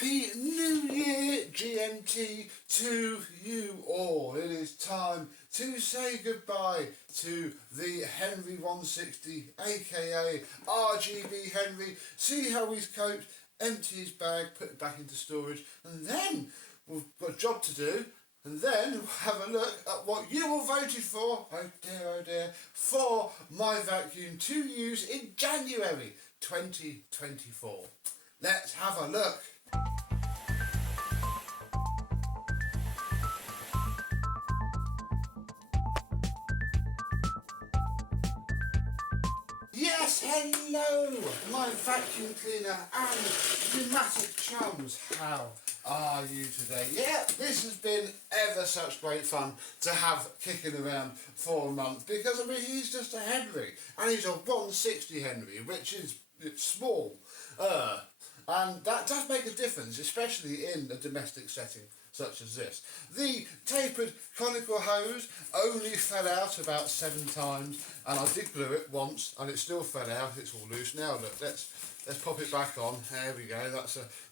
Happy New Year GMT to you all. It is time to say goodbye to the Henry 160 aka RGB Henry, see how he's coped, empty his bag, put it back into storage, and then we've got a job to do, and then we'll have a look at what you all voted for, oh dear, for my vacuum to use in January 2024. Let's have a look. Yes, hello, my vacuum cleaner and pneumatic chums. How are you today? Yeah, this has been ever such great fun to have kicking around for a month, because I mean he's just a Henry and he's a 160 Henry, which is small, and that does make a difference, especially in a domestic setting such as this. The tapered conical hose only fell out about 7 times, and I did glue it once and it still fell out. It's all loose now. Look, let's pop it back on. There we go.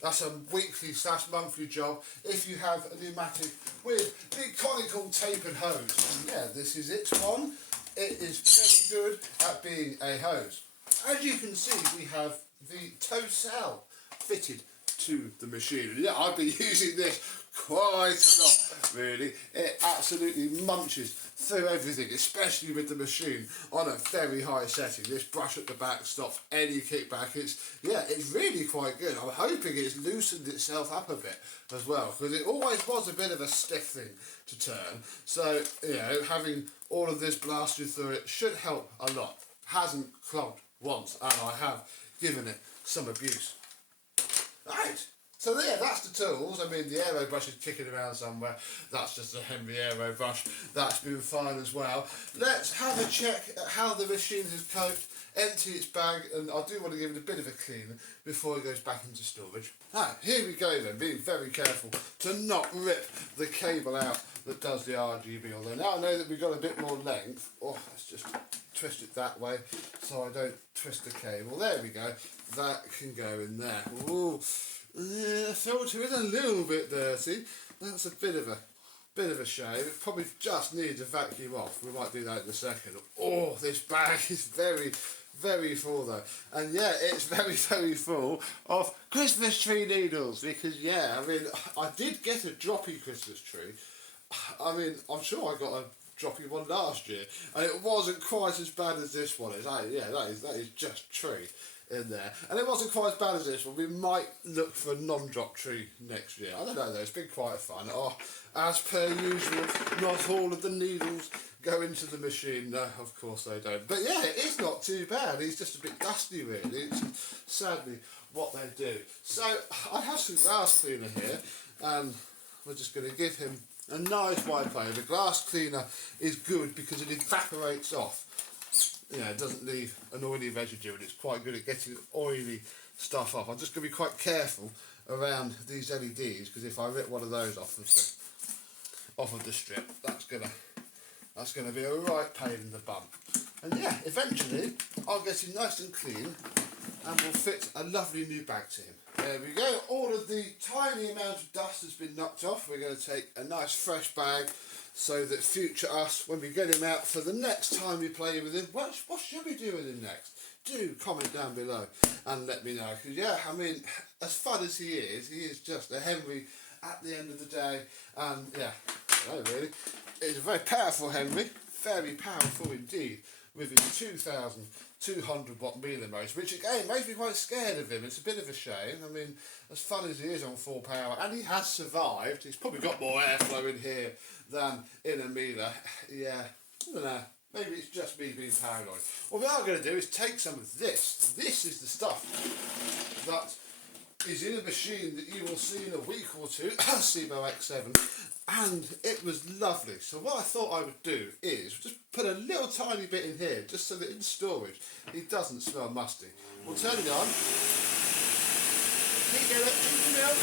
That's a weekly / monthly job if you have a pneumatic with the conical tapered hose. And yeah, this is its one. It is very good at being a hose. As you can see, we have the toe cell fitted to the machine. Yeah, I've been using this quite a lot, really. It absolutely munches through everything, especially with the machine on a very high setting. This brush at the back stops any kickback. It's really quite good. I'm hoping it's loosened itself up a bit as well, because it always was a bit of a stiff thing to turn. So, you know, having all of this blasted through it should help a lot. Hasn't clogged once, and I have given it some abuse. Right, so yeah, that's the tools. I mean, the aero brush is kicking around somewhere. That's just a Henry aero brush. That's been fine as well. Let's have a check at how the machine has coped, empty its bag, and I do want to give it a bit of a clean before it goes back into storage. Right, here we go then, being very careful to not rip the cable out that does the RGB, although now I know that we've got a bit more length. Oh, let's just twist it that way so I don't twist the cable. There we go. That can go in there. Ooh, the filter is a little bit dirty. That's a bit of a shame. It probably just needs a vacuum off. We might do that in a second. Oh, this bag is very, very full though. And yeah, it's very, very full of Christmas tree needles, because yeah, I mean, I did get a droppy Christmas tree. I mean, I'm sure I got a droppy one last year, and it wasn't quite as bad as this one is. Yeah, that is just tree in there, and it wasn't quite as bad as this one. We might look for a non-drop tree next year. I don't know though. It's been quite fun. Oh, as per usual, not all of the needles go into the machine. No, of course they don't. But yeah, it's not too bad. It's just a bit dusty, really. It's sadly what they do. So I have some glass cleaner here, and we're just going to give him a nice wipe over. The glass cleaner is good because it evaporates off. You know, it doesn't leave an oily residue, and it's quite good at getting oily stuff off. I'm just going to be quite careful around these LEDs, because if I rip one of those off of the strip, that's gonna be a right pain in the bum. And yeah, eventually I'll get him nice and clean, and we'll fit a lovely new bag to him. There we go. All of the tiny amount of dust has been knocked off. We're going to take a nice fresh bag, so that future us, when we get him out for the next time we play with him, what should we do with him next? Do comment down below and let me know. Because yeah, I mean, as fun as he is just a Henry at the end of the day. And yeah, no, really, it's a very powerful Henry, very powerful indeed, with his 2,200 watt meter motor, which again makes me quite scared of him. It's a bit of a shame. I mean, as fun as he is on full power, and he has survived, he's probably got more airflow in here than in a Miele. Yeah, I don't know. Maybe it's just me being paranoid. What we are going to do is take some of this. This is the stuff that is in a machine that you will see in a week or two, SEMO X7, and it was lovely. So what I thought I would do is just put a little tiny bit in here, just so that in storage it doesn't smell musty. We'll turn it on. Here you go, drink the milk.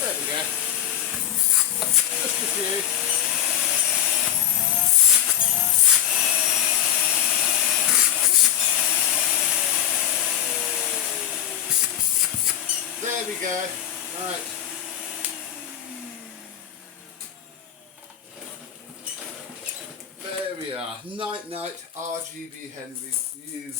There we go. Just a few. There we go. Right. There we are. Night night, RGB Henry. You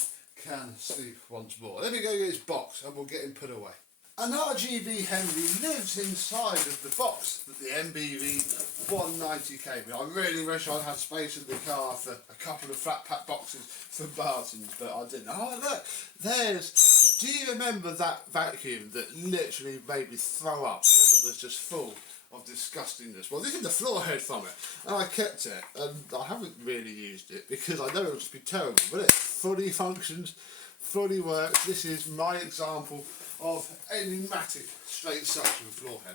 can sleep once more. Let me go get his box and we'll get him put away. An RGB Henry lives inside of the box that the MBV 190 came in. I really wish I'd had space in the car for a couple of flat pack boxes for Barton's, but I didn't. Oh look, there's, do you remember that vacuum that literally made me throw up? It was just full of disgustingness. Well, this is the floor head from it, and I kept it, and I haven't really used it because I know it would just be terrible, but it fully functions, fully works. This is my example of a pneumatic straight suction floor head.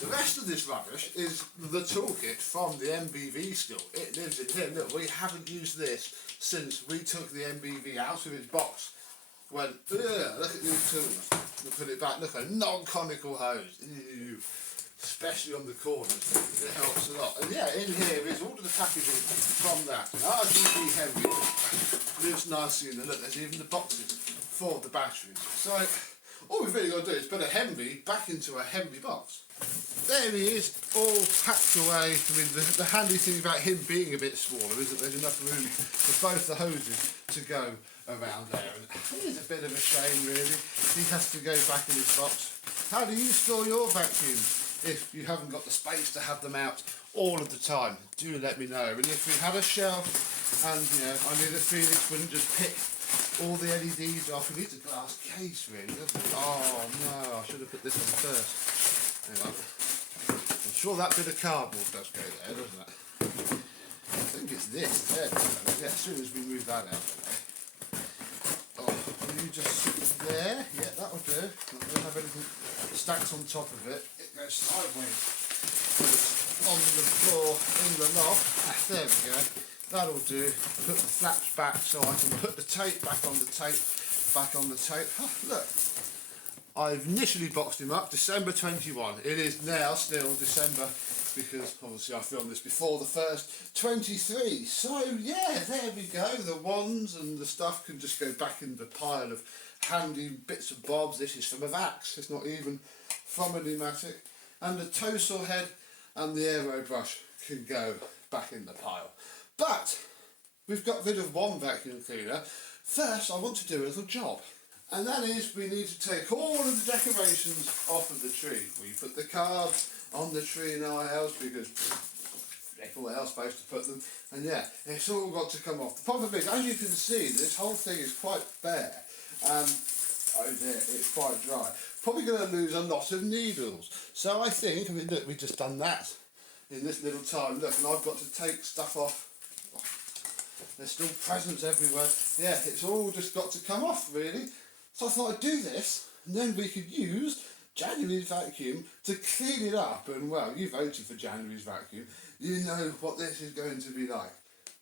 The rest of this rubbish is the toolkit from the MBV still. It lives in here. Look, we haven't used this since we took the MBV out of its box. Went, look at these tools. We put it back. Look, a non-conical hose. Ew. Especially on the corners, it helps a lot. And yeah, in here is all of the packaging from that. And RGB Henry lives nicely in there. Look, there's even the boxes for the batteries. So all we've really got to do is put a Henry back into a Henry box. There he is, all packed away. I mean, the handy thing about him being a bit smaller is that there's enough room for both the hoses to go around there. And it is a bit of a shame, really. He has to go back in his box. How do you store your vacuums if you haven't got the space to have them out all of the time? Do let me know. And if we had a shelf and, you know, I knew that Felix wouldn't just pick all the LEDs off. He needs a glass case, really, doesn't he? Oh no, I should have put this on first. Hang on. I'm sure that bit of cardboard does go there, doesn't it? I think it's this. There. Yeah, as soon as we move that out. Oh, will you just sit there? Yeah, that'll do. I don't have anything stacked on top of it. It goes sideways. So it's on the floor in the loft. There we go. That'll do. Put the flaps back so I can put the tape back on the tape. Oh, look. I've initially boxed him up December 21. It is now still December because obviously I filmed this before the first 23. So yeah, there we go. The wands and the stuff can just go back in the pile of handy bits and bobs. This is from a Vacs. It's not even from a pneumatic. And the toe saw head and the aero brush can go back in the pile. But we've got rid of one vacuum cleaner. First, I want to do a little job. And that is, we need to take all of the decorations off of the tree. We put the cards on the tree in our house because everywhere else supposed to put them. And yeah, it's all got to come off. The problem is, as you can see, this whole thing is quite bare. And oh dear, it's quite dry. Probably going to lose a lot of needles. So I think, I mean, look, we've just done that in this little time. Look, and I've got to take stuff off. There's still presents everywhere. Yeah, it's all just got to come off, really. So I thought I'd do this, and then we could use January's vacuum to clean it up. And well, you voted for January's vacuum. You know what this is going to be like.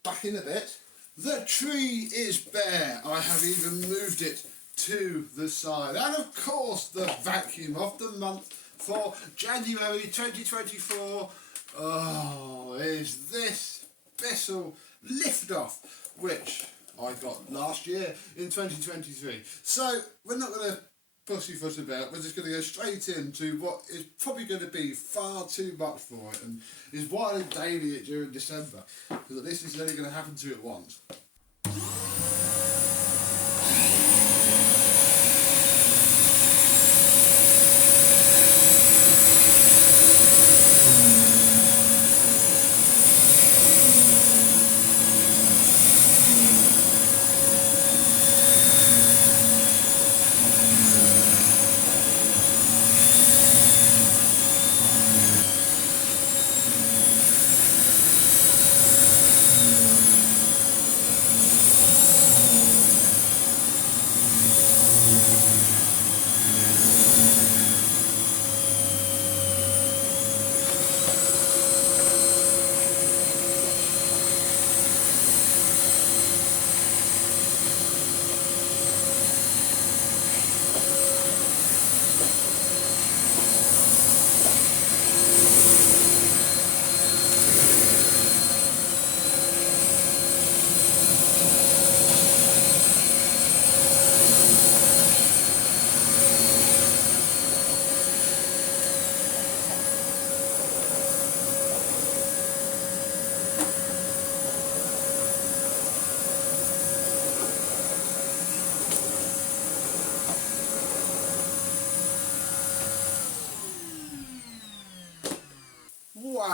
Back in a bit. The tree is bare. I have even moved it to the side. And of course, the vacuum of the month for January 2024. Oh, is this Bissell Lift-Off, which I got last year in 2023. So we're not going to pussyfoot about, we're just going to go straight into what is probably going to be far too much for it and is why I'm daily it during December, because at least this is only going to happen to it once.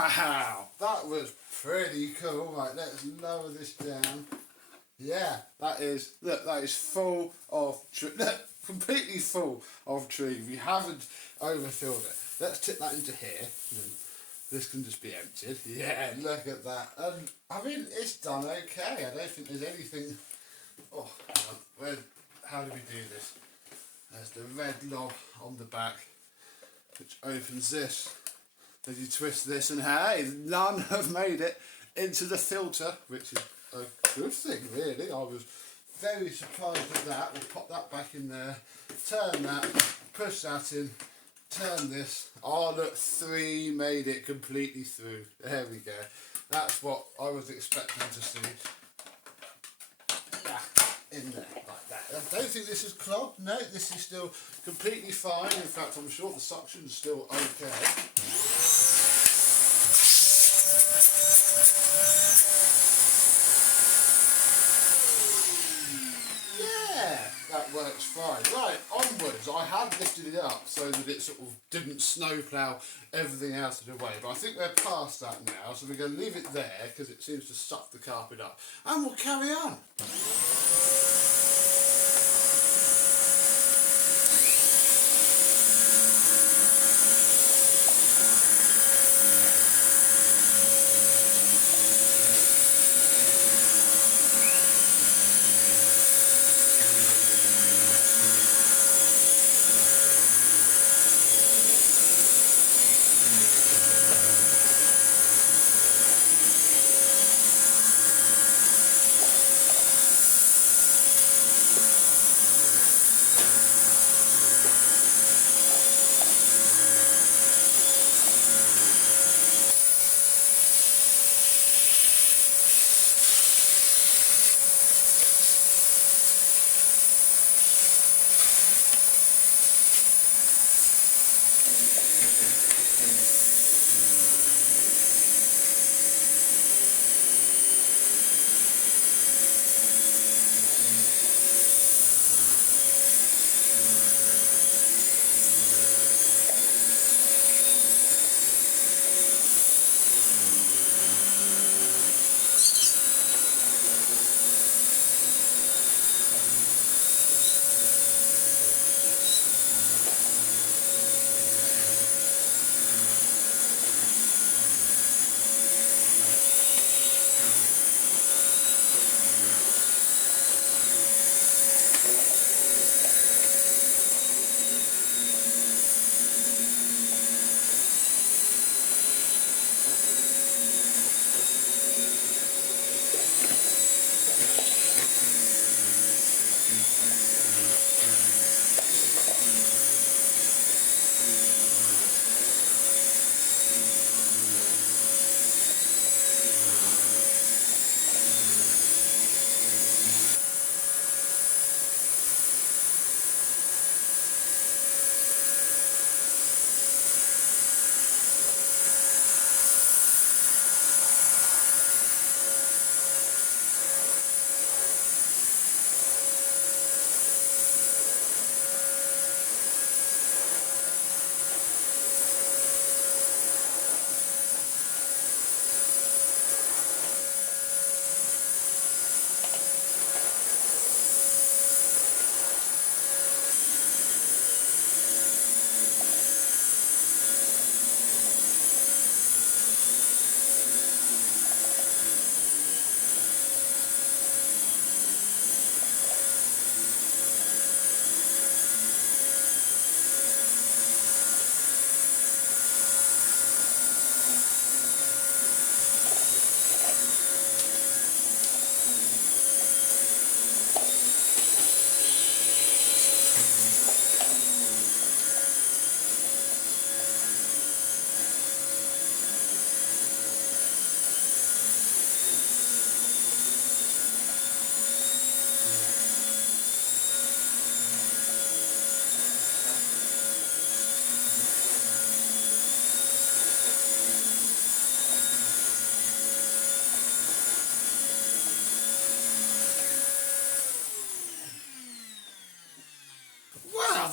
Wow, that was pretty cool. Right, let's lower this down. Yeah, that is, look, that is full of tree. Look, completely full of tree. We haven't overfilled it. Let's tip that into here. This can just be emptied. Yeah, look at that. I mean, it's done okay. I don't think there's anything. Oh, hang on. How do we do this? There's the red knob on the back, which opens this. Then you twist this, and hey, none have made it into the filter, which is a good thing, really. I was very surprised at that. We'll pop that back in there, turn that, push that in, turn this. Oh, look, 3 made it completely through. There we go. That's what I was expecting to see. In there, like that. I don't think this is clogged. No, this is still completely fine. In fact, I'm sure the suction's still okay. That works fine. Right, onwards. I had lifted it up so that it sort of didn't snowplow everything out of the way, but I think we're past that now, so we're going to leave it there because it seems to suck the carpet up, and we'll carry on.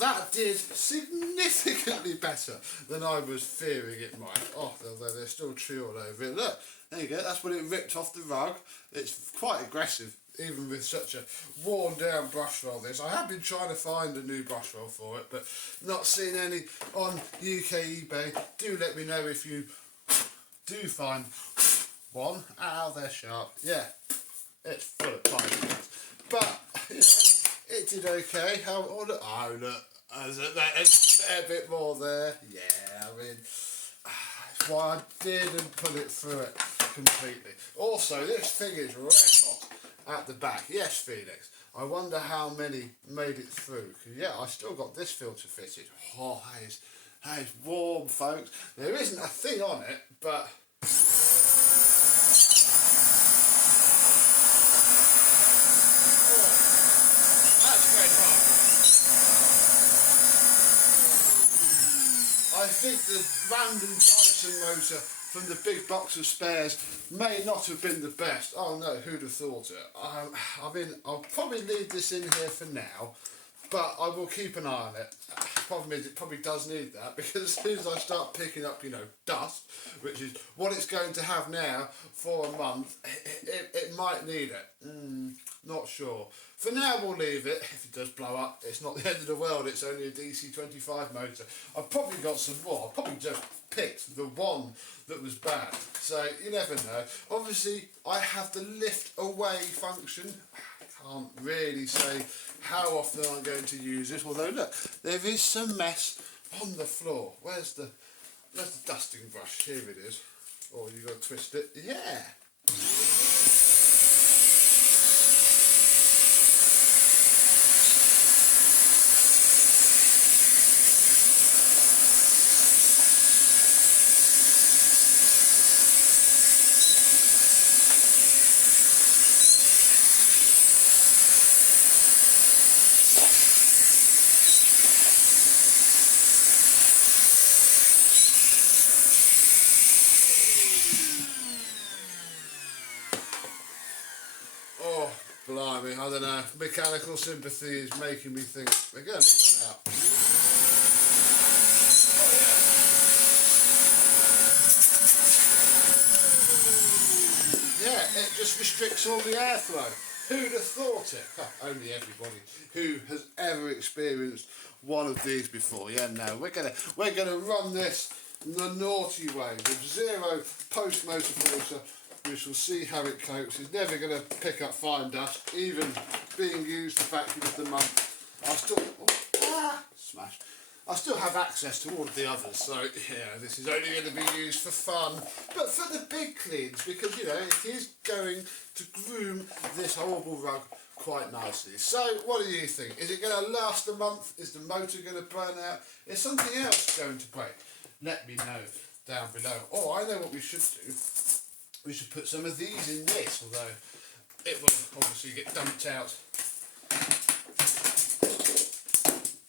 that did significantly better than I was fearing it might. Oh, they're still true all over it. Look, there you go, that's when it ripped off the rug. It's quite aggressive, even with such a worn down brush roll this. I have been trying to find a new brush roll for it, but not seen any on UK eBay. Do let me know if you do find one. Ow, they're sharp. Yeah, it's full of particles. But, you know, it did okay. Oh, look, there's a bit more there. Yeah, I mean, that's why I didn't put it through it completely. Also, this thing is red hot at the back. Yes, Phoenix. I wonder how many made it through. Yeah, I still got this filter fitted. Oh, that is warm, folks. There isn't a thing on it, but... I think the random Dyson motor from the big box of spares may not have been the best. Oh no, who'd have thought it? I mean, I'll probably leave this in here for now, but I will keep an eye on it. Problem is, it probably does need that, because as soon as I start picking up, you know, dust, which is what it's going to have now for a month, it might need it. Not sure. For now, we'll leave it. If it does blow up, it's not the end of the world. It's only a DC-25 motor. I've probably got some more. I've probably just picked the one that was bad. So, you never know. Obviously, I have the lift away function. I can't really say how often I'm going to use this. Although, look, there is some mess on the floor. Where's the dusting brush? Here it is. Oh, you've got to twist it. Yeah. Oh, blimey, I don't know. Mechanical sympathy is making me think we're going to run out. Oh, yeah. Yeah, it just restricts all the airflow. Who'd have thought it? Only everybody who has ever experienced one of these before. Yeah, no, we're gonna run this the naughty way with zero post-motor filter. We shall see how it copes. It's never going to pick up fine dust, even being used for vacuum of the month. I still have access to all of the others, so yeah, this is only going to be used for fun, but for the big cleans, because you know it is going to groom this horrible rug quite nicely. So what do you think? Is it going to last a month? Is the motor going to burn out? Is something else going to break? Let me know down below. Oh, I know what we should do. We should put some of these in this, although it will obviously get dumped out.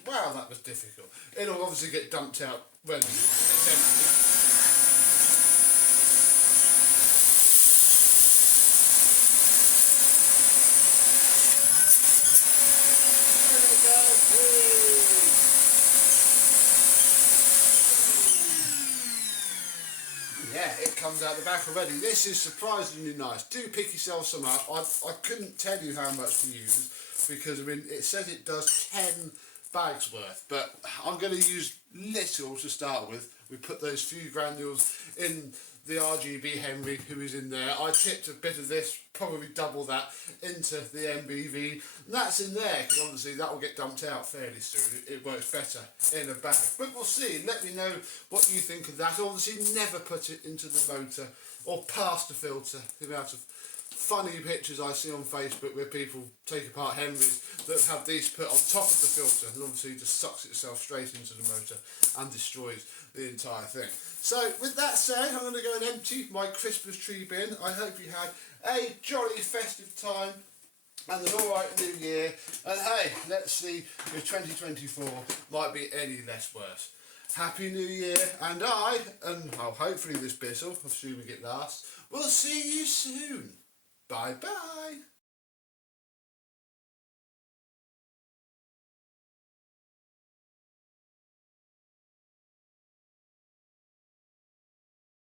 Wow, that was difficult. It'll obviously get dumped out when it's empty. There we go. Whee! Yeah, it comes out the back already. This is surprisingly nice. Do pick yourself some up. I couldn't tell you how much to use because I mean it says it does 10 bags worth, but I'm going to use little to start with. We put those few granules in the RGB Henry who is in there. I tipped a bit of this, probably double that, into the MBV, and that's in there because obviously that will get dumped out fairly soon. It works better in a bag, but we'll see. Let me know what you think of that. Obviously never put it into the motor or past the filter. The amount of funny pictures I see on Facebook where people take apart Henrys that have these put on top of the filter and obviously just sucks itself straight into the motor and destroys the entire thing. So with that said, I'm going to go and empty my Christmas tree bin. I hope you had a jolly festive time and an alright new year, and hey, let's see if 2024 might be any less worse. Happy New Year, and hopefully this Bissell, assuming it lasts, we'll see you soon. Bye bye.